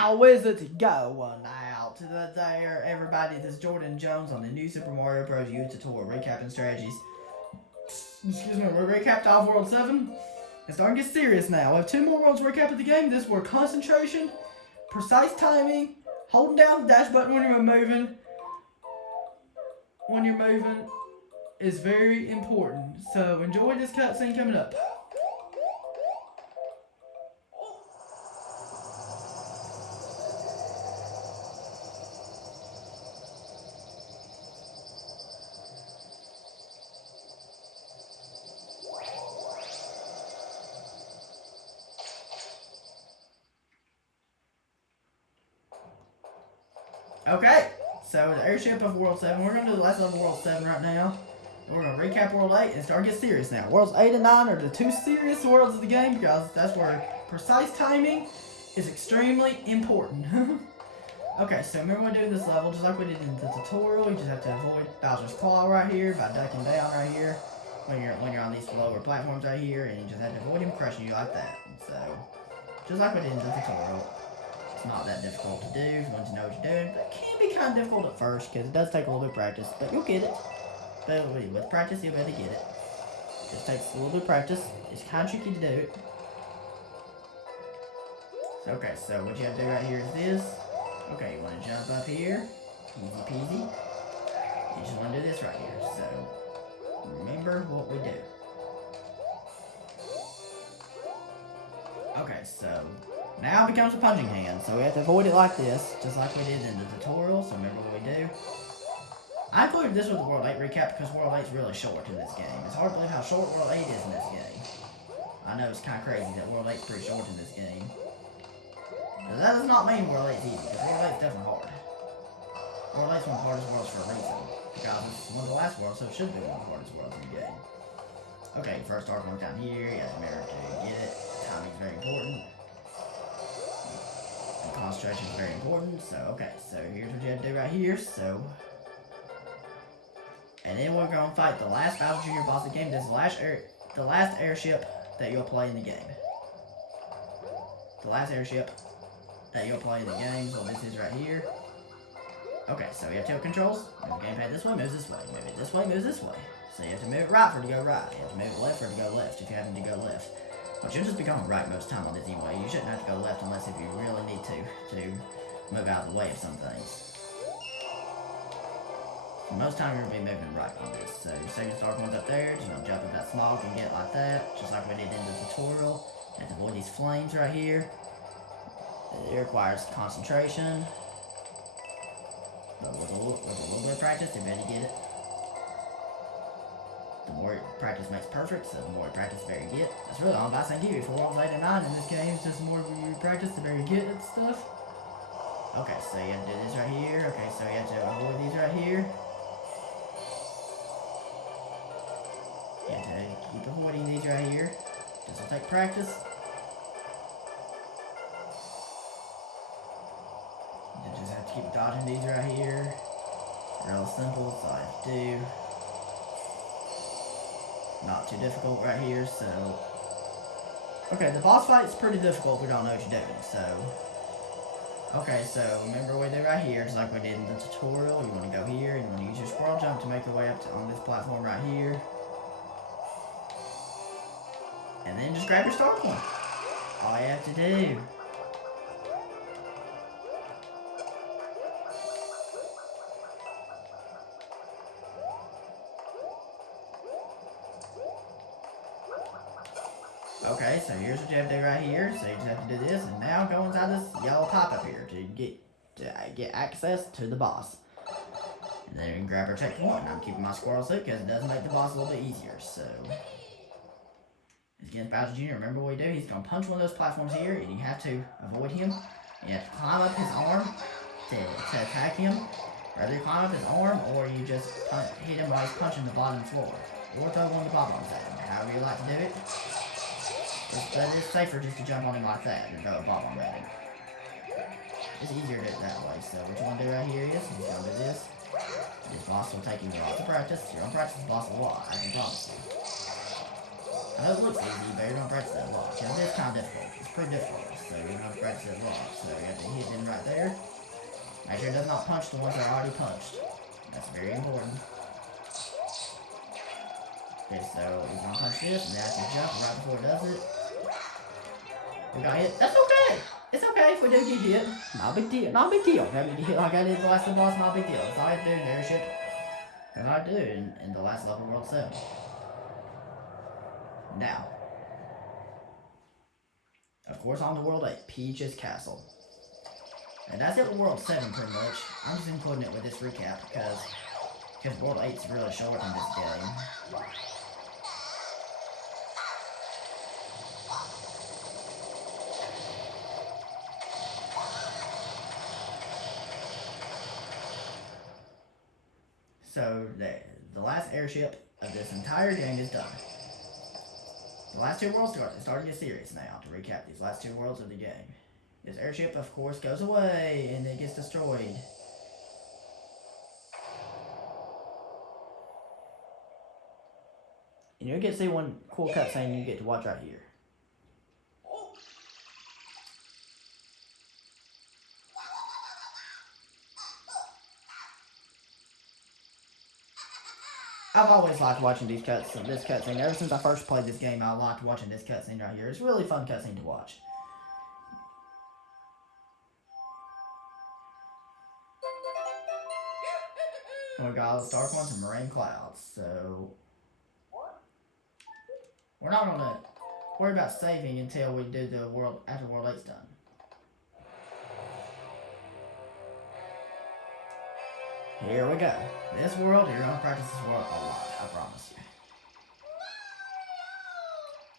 How is it going out to the there, everybody? This is Jordan Jones on the new Super Mario Bros. U tutorial recapping strategies. Excuse me, we're recapped off World 7. It's starting to get serious now. We have 2 more worlds to recap of the game. This were concentration, precise timing, holding down the dash button when you're moving. When you're moving is very important. So enjoy this cutscene coming up. Okay, so the airship of World 7, we're going to do the last level of World 7 right now. We're going to recap World 8 and start to get serious now. Worlds 8 and 9 are the 2 serious worlds of the game because that's where precise timing is extremely important. Okay, so remember when we do this level, just like we did in the tutorial, you just have to avoid Bowser's Claw right here by ducking down right here when you're on these lower platforms right here, and you just have to avoid him crushing you like that. So, just like we did in the tutorial. It's not that difficult to do once you know what you're doing, but it can be kind of difficult at first because it does take a little bit of practice, but you'll get it. But with practice, you'll be able to get it. It just takes a little bit of practice. It's kind of tricky to do it. So, okay, so what you have to do right here is this. Okay, you want to jump up here. Easy peasy. You just want to do this right here. So, remember what we do. Okay, so now it becomes a punching hand, so we have to avoid it like this, just like we did in the tutorial, so remember what we do. I included this with the World 8 recap because World 8 is really short in this game. It's hard to believe how short World 8 is in this game. I know it's kind of crazy that World 8 is pretty short in this game. But that does not mean World 8 is easy, because World 8 is definitely hard. World 8 is one of the hardest worlds for a reason, because it's one of the last worlds, so it should be one of the hardest worlds in the game. Okay, first start going down here, you have to remember to get it. Timing is very important. And concentration is very important. So, okay, so here's what you have to do right here. So, and then we're going to fight the last Bowser Jr. boss of the game. This is the last airship that you'll play in the game. The last airship that you'll play in the game. So this is right here. Okay, so you have tail controls. Move the gamepad this way, moves this way. Move it this way, moves this way. So you have to move it right for it to go right. You have to move it left for it to go left if you happen to go left. But you'll just be going right most of the time on this anyway. You shouldn't have to go left unless if you really need to move out of the way of some things. Most of the time you're going to be moving right on this. So your second star one's up there, just going to jump in that smog and get like that, just like we did in the tutorial. You have to avoid these flames right here. It requires concentration. But with a little bit of practice, you'll be able to get it. The more practice makes perfect, so the more practice, the better you get. That's really all I'm about to give you for Worlds 8 and 9 in this game. It's just the more you practice, the better you get at stuff. Okay, so you have to do this right here. Okay, so you have to avoid these right here. You have to keep avoiding these right here. This will take practice. You just have to keep dodging these right here. Real simple, that's all I have to do. Not too difficult right here, so... Okay, the boss fight is pretty difficult if we don't know what you're doing, so... Okay, so remember what we did right here, just like we did in the tutorial. You want to go here, and you want to use your squirrel jump to make your way up to, on this platform right here. And then just grab your star coin. All you have to do. Okay, so here's what you have to do right here. So you just have to do this, and now go inside this yellow pipe up here to get access to the boss. And then you can grab or take one. I'm keeping my squirrel suit because it does make the boss a little bit easier. So, against Bowser Jr., remember what we do? He's going to punch one of those platforms here, and you have to avoid him. You have to climb up his arm to attack him. Whether you climb up his arm, or you just hit him while he's punching the bottom floor. Or throw one of the bombs at him, however you like to do it. But it's safer just to jump on him like that and throw a bomb at him. It's easier to do it that way. So what you want to do right here is, you're going to do this. This boss will take you lots of practice. You're going to practice this boss a lot, I can promise you. I know it looks easy, but you're gonna practice it a lot. Because it's kind of difficult. It's pretty difficult. So you're gonna practice it a lot. So you have to hit them right there. Make sure it does not punch the ones that are already punched. That's very important. Okay, so he's gonna punch this, and then I can jump right before it does it. We got hit. That's okay! It's okay if we do get hit. Not a big deal. Not a big deal. Having to get hit like I did the last boss, not a big deal. That's all I have to do in the airship. And I do in the last level World 7. Now, of course, on the World 8, Peach's Castle. And that's it with World 7 pretty much. I'm just including it with this recap because World 8 is really short in this game. So the last airship of this entire game is done. The last two worlds starting to get serious now to recap these last two worlds of the game. This airship, of course, goes away and it gets destroyed. And you'll get to see one cool cutscene you get to watch right here. I've always liked watching this cutscene. Ever since I first played this game, I liked watching this cutscene right here. It's a really fun cutscene to watch. And we got all the dark ones and marine clouds, so we're not gonna worry about saving until we do the world after World 8's done. Here we go. This world, you're gonna practice this world a lot, I promise you.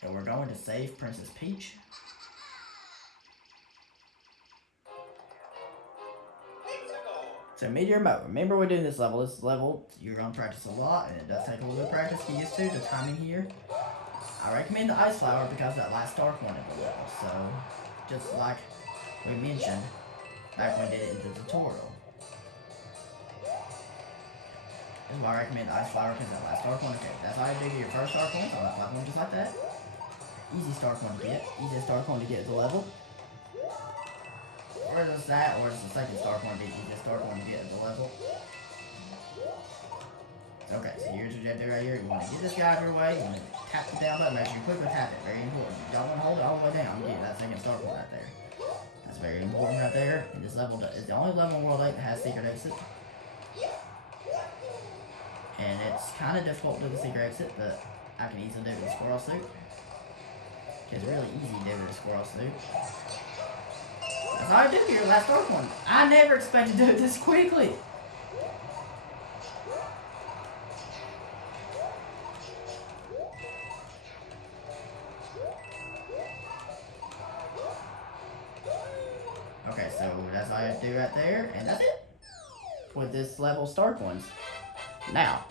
So we're going to save Princess Peach. So Meteor Mode. Remember we're doing this level. This level, you're gonna practice a lot, and it does take a little bit of practice to get used to the timing here. I recommend the Ice Flower because that last dark one at the level. So, just like we mentioned back when we did it in the tutorial. This is why I recommend the Ice Flower because that last dark one. Okay, that's all you do to your first dark one. So that one just like that. Easiest dark one to get. Easiest dark one to get the level. Or is that, or is the second dark one to be the easiest dark one to get at the level. Okay, so here's what you have to do right here. You want to get this guy out of your way. You want to tap the down button. Make sure you quickly tap it. Very important. You don't want to hold it all the way down. Get that second dark one right there. That's very important right there. And this level is the only level in World 8 that has secret exit. And it's kind of difficult to do the secret exit, but I can easily do it with the squirrel suit. It's really easy to do it with the squirrel suit. That's all I do here, last dark one. I never expected to do it this quickly. Okay, so that's all I have to do right there, and that's it. With this level Stark ones. Now,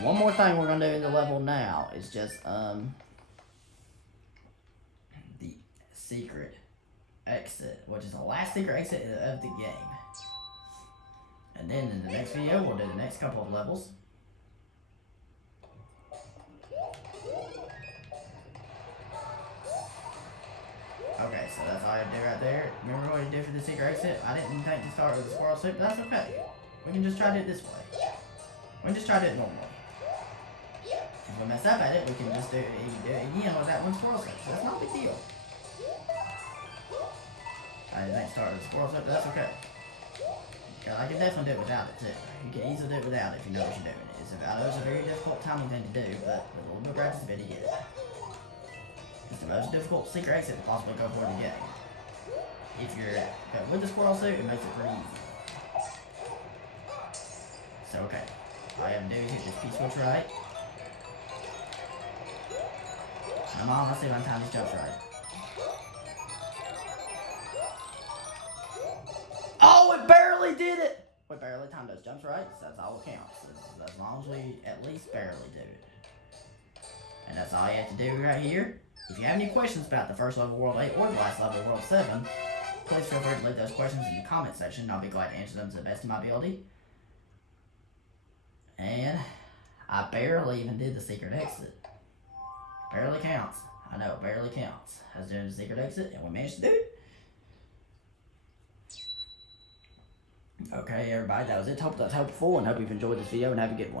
one more thing we're gonna do in the level now is just the secret exit, which is the last secret exit of the game. And then in the next video, we'll do the next couple of levels. Okay, so that's all I do right there. Remember what you did for the secret exit? I didn't think to start with the squirrel suit, but that's okay. We can just try to do it this way. We can just try to do it normally. If we mess up at it, we can just do it again with that one squirrel suit. So that's not a big deal. I didn't think to start with the squirrel suit, but that's okay. Because I can definitely do it without it too. You can easily do it without it if you know what you're doing. I know it's a very difficult timing thing to do, but with a little bit of practice, you get it. It's the most difficult secret exit to possibly go for in the game. If you're with the squirrel suit, it makes it pretty easy. So, okay. All you have to do is hit this P-switch right. Come on, let's see if I can time these jumps right. Oh, it barely did it! We barely timed those jumps right, so that's all that counts. As long as we at least barely do it. And that's all you have to do right here. If you have any questions about the first level World 8 or the last level World 7, please feel free to leave those questions in the comment section, and I'll be glad to answer them to the best of my ability. And I barely even did the secret exit. Barely counts. I know, barely counts. I was doing the secret exit, and we managed to do it. Okay, everybody, that was it. Hope that's helpful, and hope you've enjoyed this video, and have a good one.